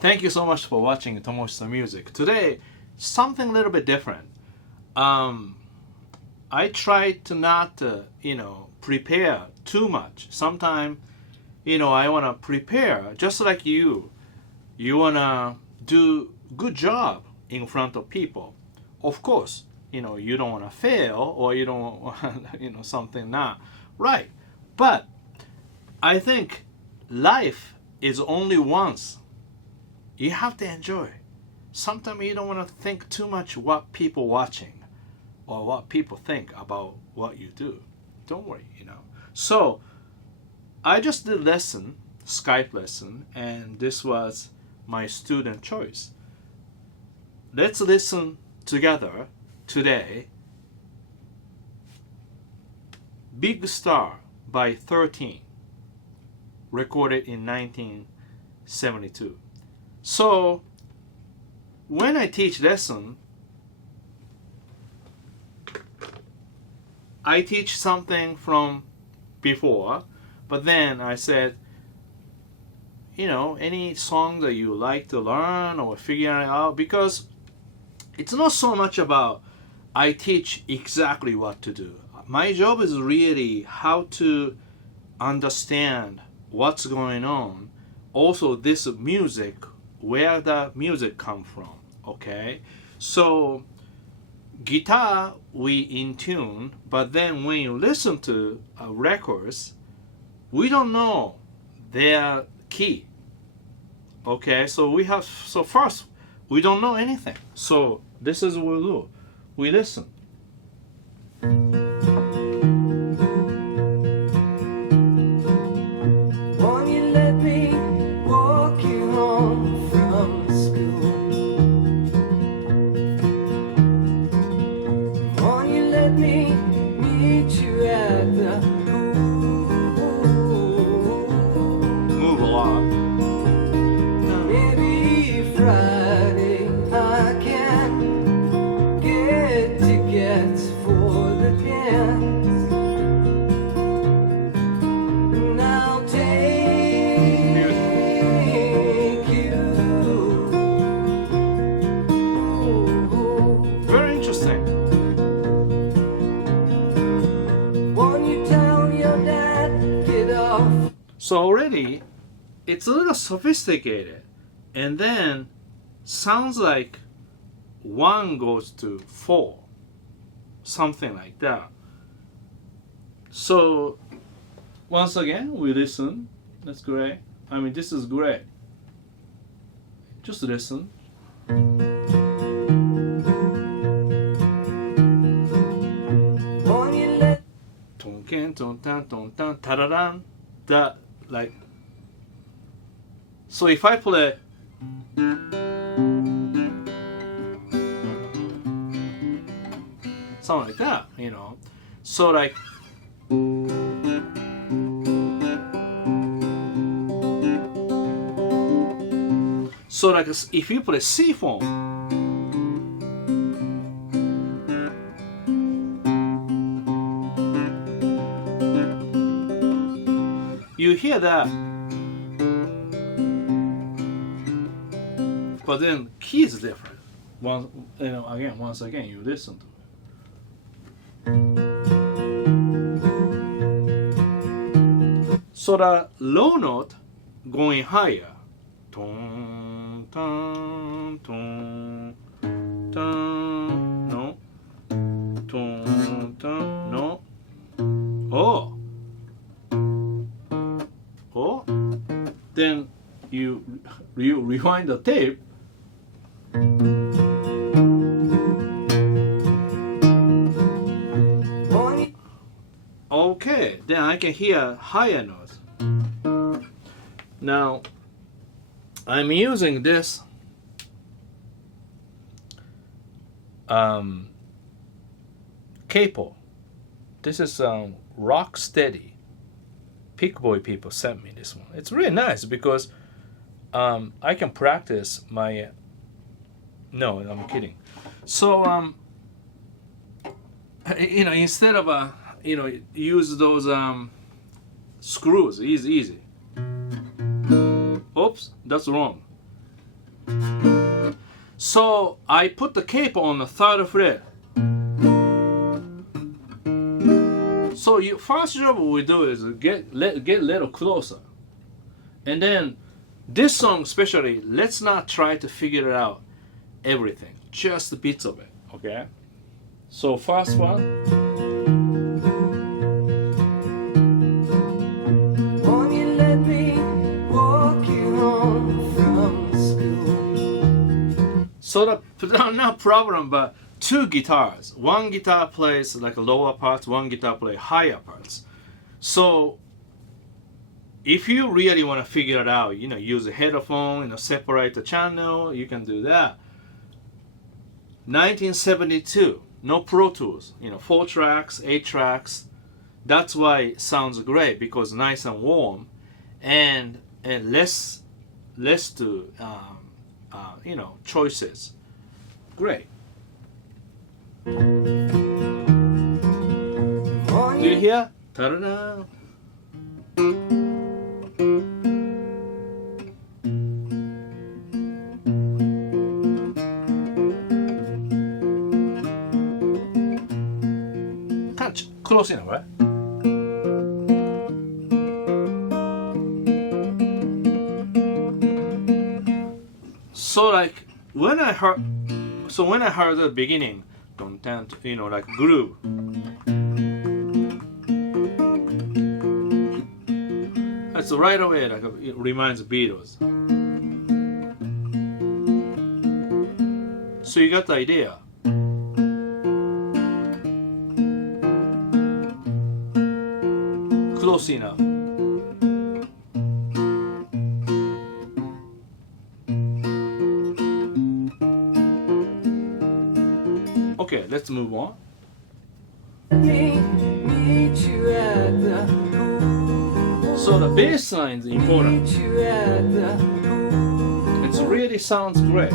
Thank you so much for watching Tomo's Music. Today, something a little bit different. I try to not, prepare too much. Sometimes, I want to prepare just like you. You want to do good job in front of people. Of course, you don't want to fail or you don't want, something not right. But I think life is only once. You have to enjoy. Sometimes you don't want to think too much what people watching or what people think about what you do. Don't worry, So I just did lesson, Skype lesson, and this was my student choice. Let's listen together today. Big Star by 13, recorded in 1972. So when I teach lesson, I teach something from before, but then I said, any song that you like to learn or figure out, because it's not so much about I teach exactly what to do. My job is really how to understand what's going on. Also, this music, where the music come from, okay? So guitar we in tune, but then when you listen to records, we don't know their key, okay? So first we don't know anything. So this is what we do. We listen. Move along. Maybe Friday I can get tickets for the dance, and I'll take you. Very interesting. Won't you tell your dad, get off? So already it's a little sophisticated, and then sounds like 1 goes to 4, something like that. So once again we listen. That's great. This is great. Just listen. Won't you let Tonken ton tan ton tan tararan. That like. So if I play something like that, so like if you play C phone, you hear that, but then key is different. Once again, you listen to it. So the low note going higher. Ton, ton, ton, ton, no. Ton, ton, no. Oh. Oh. Then you rewind the tape. Okay, then I can hear higher notes. Now I'm using this capo. This is Rock Steady. Pick Boy people sent me this one. It's really nice because I can practice my. No, I'm kidding. So instead of use those screws. Easy. Oops, that's wrong. So I put the capo on the third fret. So first job we do is get a little closer. And then this song especially, let's not try to figure it out everything, just bits of it, okay? So first one. Won't you let me walk you home from school? So not problem, but two guitars. One guitar plays like lower parts, one guitar plays higher parts. So if you really want to figure it out, use a headphone, separate the channel, you can do that. 1972, no Pro Tools, 4 tracks, 8 tracks. That's why it sounds great, because nice and warm, and less to choices. Great. Do you hear? Ta-da-da. Kind of close enough, right? So like when I heard the beginning, like groove. That's right away, like it reminds Beatles. So you got the idea. Close enough. Okay, let's move on. So the bass line is important. It really sounds great.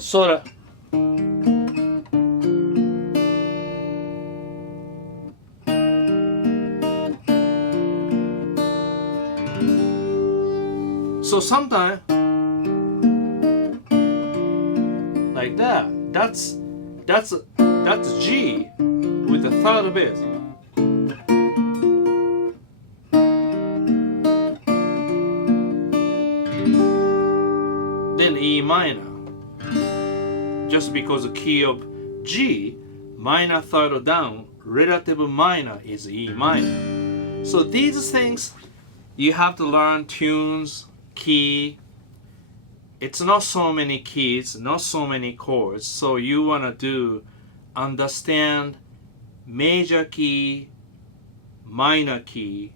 So the sometimes like that. That's G with the third bass. Then E minor. Just because the key of G, minor third down, relative minor is E minor. So these things you have to learn tunes, key. It's not so many keys, not so many chords. So you want to understand major key, minor key,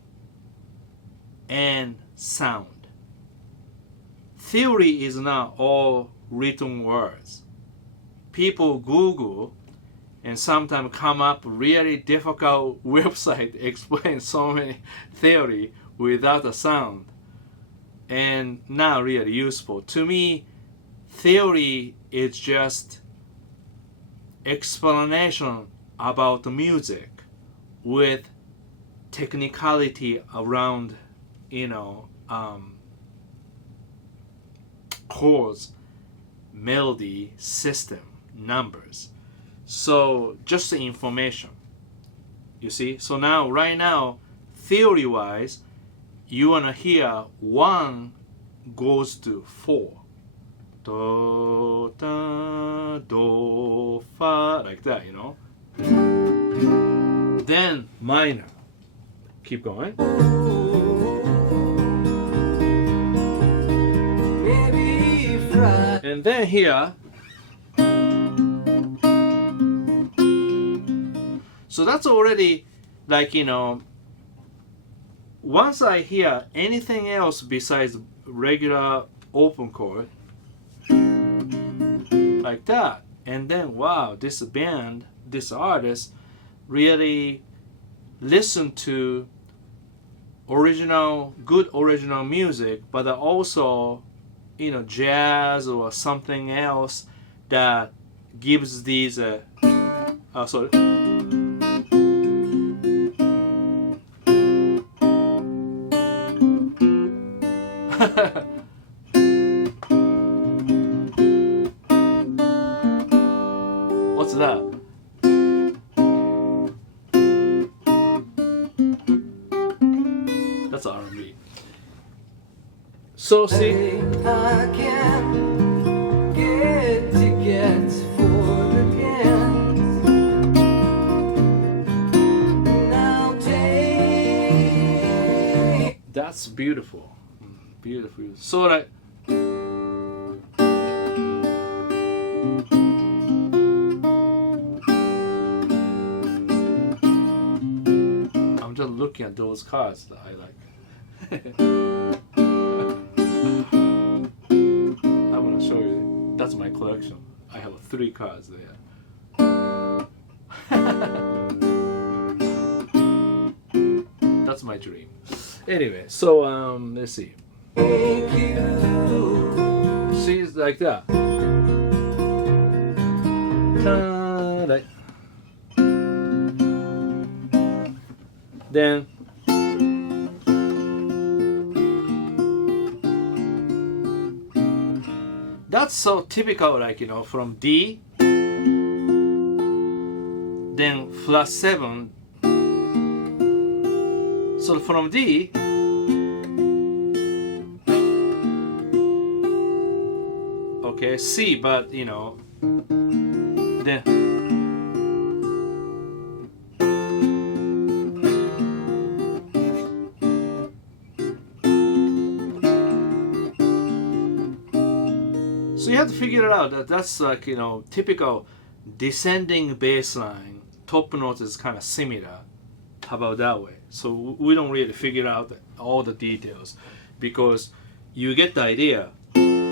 and sound. Theory is not all written words. People Google and sometimes come up really difficult website explain so many theory without a sound, and not really useful. To me, theory is just explanation about the music with technicality around, chords, melody, system, numbers. So just the information, you see. So now, right now, theory wise, you want to hear 1 goes to 4. Do, da, do, fa, like that, Then minor. Keep going. And then here. So that's already like, once I hear anything else besides regular open chord, like that, and then wow, this band, this artist really listen to good original music, but also, jazz or something else that gives these What's that? That's R&B. So see, I can't get tickets for the dance. Now take. that's beautiful. Beautiful. So like, I'm just looking at those cards that I like. I want to show you. That's my collection. I have 3 cards there. That's my dream. Anyway, so let's see. Thank you. See, it's like that. Ta-da. Then that's so typical, like, you know, from D, then flat 7. So from D, okay, C, but you know, then so you have to figure it out that that's like, you know, typical descending bass line. Top note is kind of similar. How about that way? So we don't really figure out all the details because you get the idea.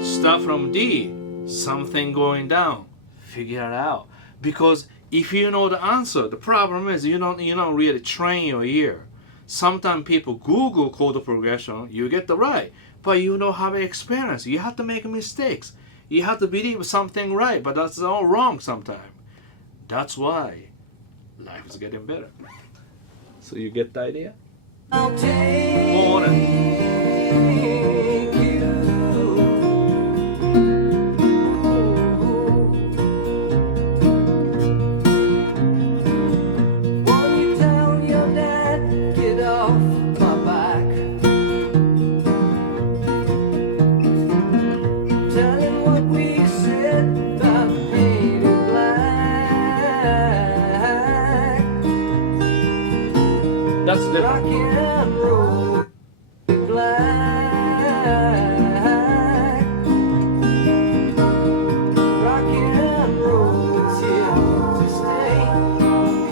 Start from D, something going down. Figure it out. Because if you know the answer, the problem is you don't really train your ear. Sometimes people Google chord progression, you get the right, but you don't have experience. You have to make mistakes. You have to believe something right, but that's all wrong sometimes. That's why life is getting better. So you get the idea? I'll take More on it. you. Won't you tell your dad, get off my back? Tell him what we said about painted black. That's Rock different. and roll black. Rock and roll is here to stay.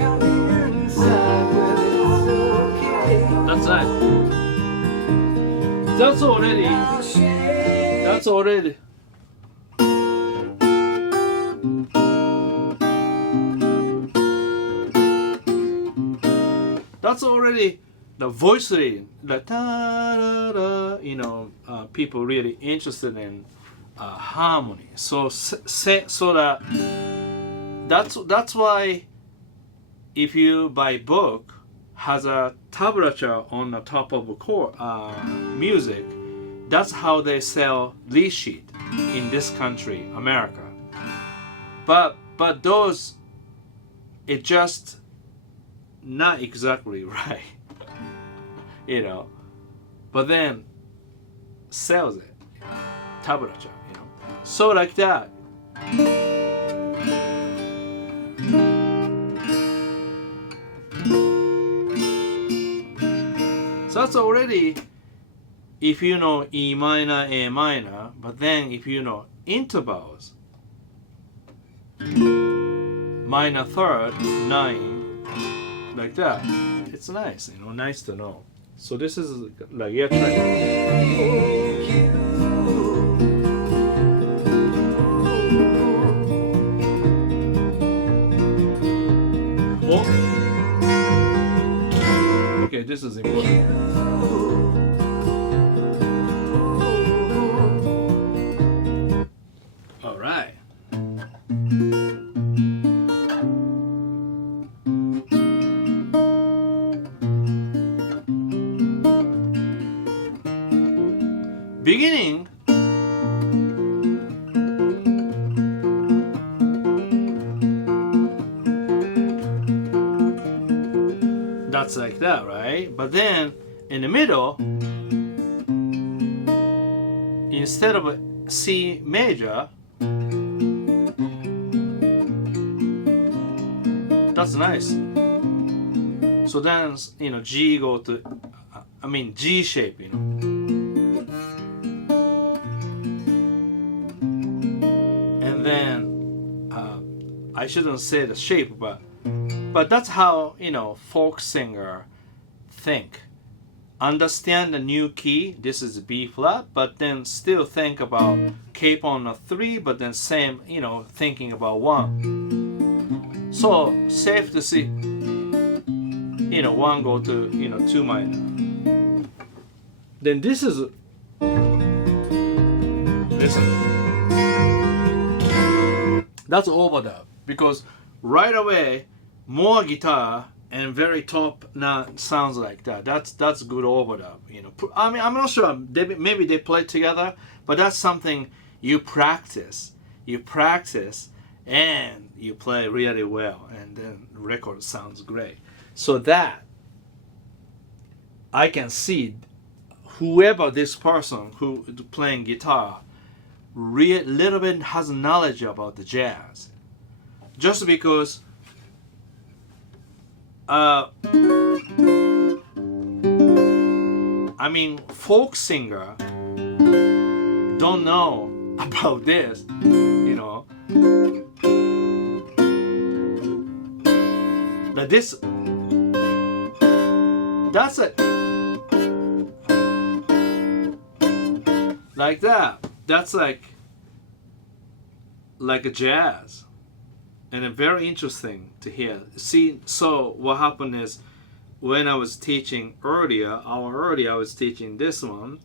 Come inside, but it's okay. That's right. That's already. I'll shake. That's already. That's already the voice reading, the ta da da. You know, people really interested in harmony. So so that's why if you buy book has a tablature on the top of a chord music, that's how they sell lead sheet in this country, America. But those, it just not exactly right, you know. But then sells it, tablature, you know. So like that. So that's already, if you know E minor, A minor, but then if you know intervals, minor third, 9, like that, it's nice, you know, nice to know. So this is like ear track. Thank you. Oh. Okay, this is important. All right. beginning, that's like that, right? But then in the middle, instead of a C major, that's nice. So then, you know, G go to, I mean G shape, you know. And then, I shouldn't say the shape, but that's how, you know, folk singer think. Understand the new key, this is B flat, but then still think about capo on a 3, but then same, you know, thinking about 1. So safe to see, you know, 1 go to, you know, 2 minor. Then this is, listen, that's overdub, because right away more guitar and very top now sounds like that. That's good overdub, you know. I mean, I'm not sure. Maybe they play together, but that's something you practice. You practice and you play really well, and then record sounds great. So that I can see whoever this person who playing guitar little bit has knowledge about the jazz, just because. I mean, folk singer don't know about this, you know. But this, that's it. Like that. That's like a jazz. And it's very interesting to hear. See, so what happened is when I was teaching earlier, I was teaching this one.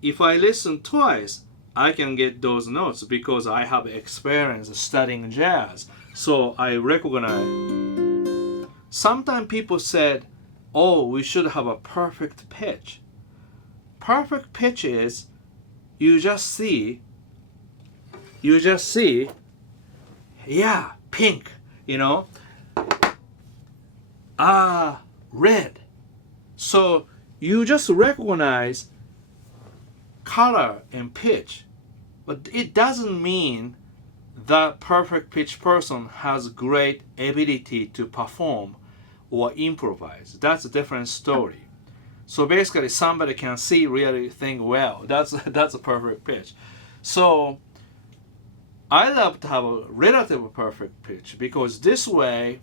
If I listen twice, I can get those notes because I have experience studying jazz. So I recognize. Sometimes people said, oh, we should have a perfect pitch. Perfect pitch is you just see, yeah, pink, you know, red. So you just recognize color and pitch, but it doesn't mean that perfect pitch person has great ability to perform or improvise. That's a different story. So basically somebody can see really think well. That's a perfect pitch. So I love to have a relative perfect pitch because this way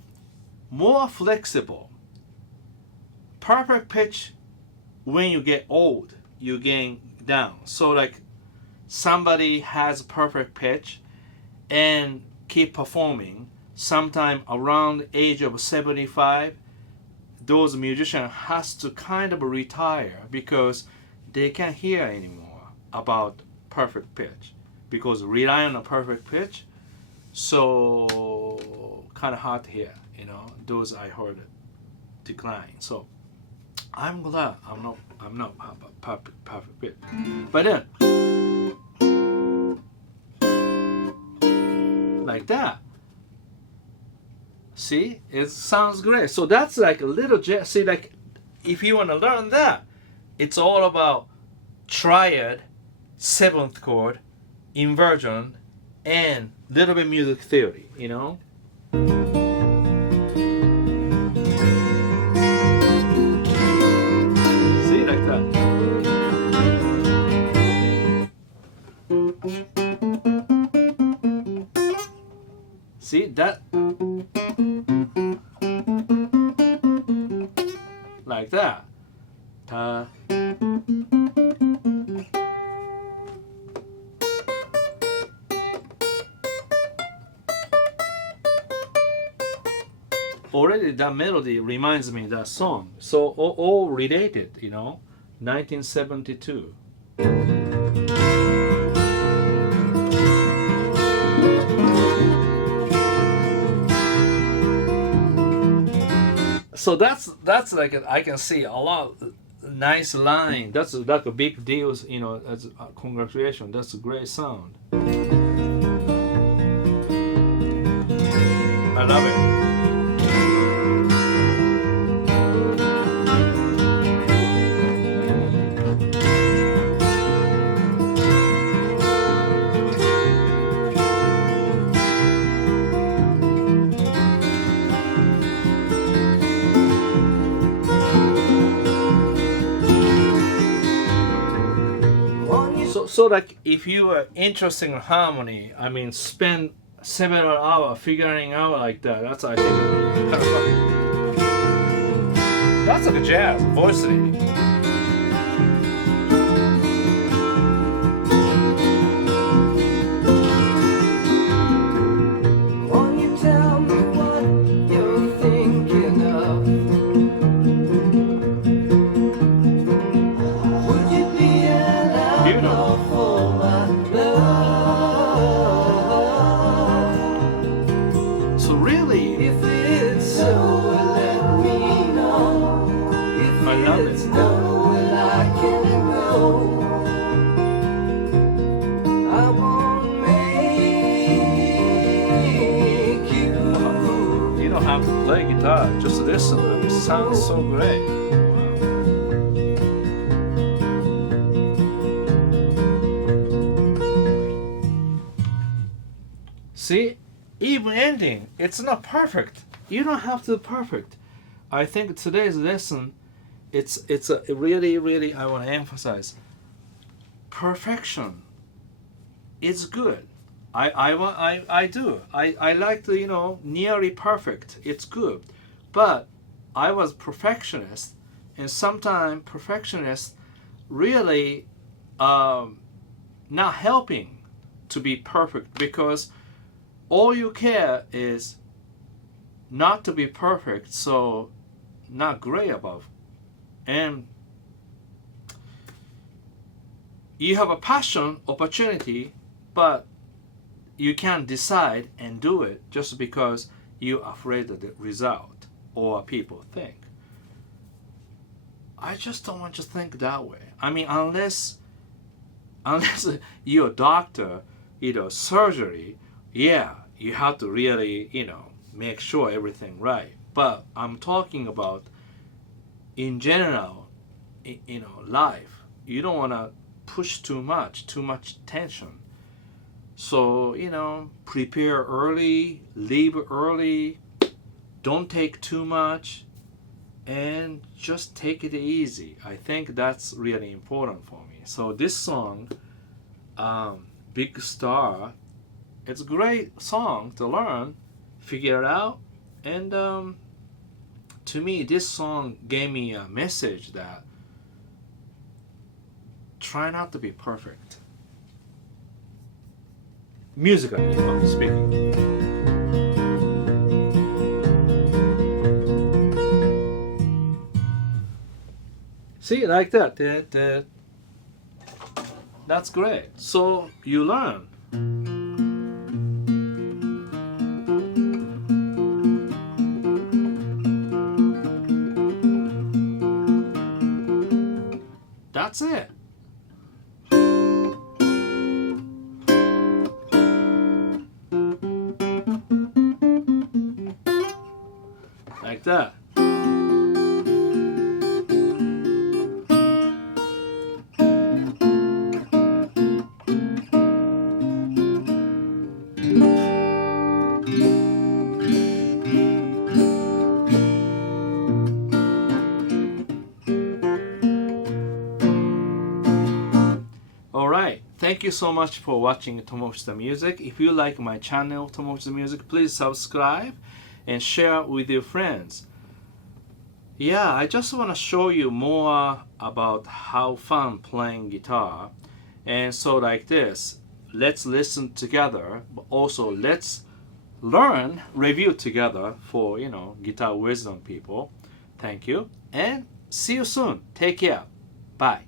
more flexible. Perfect pitch, when you get old, you gain down. So like somebody has perfect pitch and keep performing, sometime around the age of 75, those musicians has to kind of retire because they can't hear anymore about perfect pitch, because rely on a perfect pitch, so kind of hard to hear, you know. Those I heard decline. So I'm glad I'm not perfect pitch. But then like that, see, it sounds great. So that's like a little jazz. See, like if you want to learn that, it's all about triad, seventh chord, inversion, and little bit music theory, you know. See, like that. See that? Like that. Ta. Already that melody reminds me of that song. So all related, you know. 1972. So that's like I can see a lot nice line. That's like a big deal, you know. As congratulations, that's a great sound. I love it. So like if you are interested in harmony, I mean, spend several hours figuring out like that. That's, I think, kind of fun. That's like a jazz voice. Won't you tell me what you're thinking of? Would you be an outlaw for my love? So really, If it's so, let me know. If I love it's it. no, well, I can go. I won't make you. You don't have to play guitar, just listen. It sounds so great. See, even ending, it's not perfect. You don't have to be perfect. I think today's lesson, it's a really I want to emphasize. Perfection is good. I do. I like to, you know, nearly perfect. It's good. But I was perfectionist, and sometimes perfectionist really not helping to be perfect, because all you care is not to be perfect, so not great above. And you have a passion, opportunity, but you can't decide and do it just because you're afraid of the result or people think. I just don't want to think that way. I mean, unless you're a doctor, you know, surgery, yeah, you have to really, you know, make sure everything right. But I'm talking about in general, you know, life. You don't want to push too much tension. So, you know, prepare early, leave early, don't take too much, and just take it easy. I think that's really important for me. So this song, Big Star, it's a great song to learn, figure it out, and to me, this song gave me a message that try not to be perfect. Musically, you know, speaking. See, like that. That's great. So you learn. That's it. Like that. Alright, thank you so much for watching Tomo's Music. If you like my channel, Tomo's Music, please subscribe and share with your friends. Yeah, I just want to show you more about how fun playing guitar. And so like this, let's listen together, but also let's learn, review together for, you know, guitar wisdom people. Thank you, and see you soon. Take care. Bye.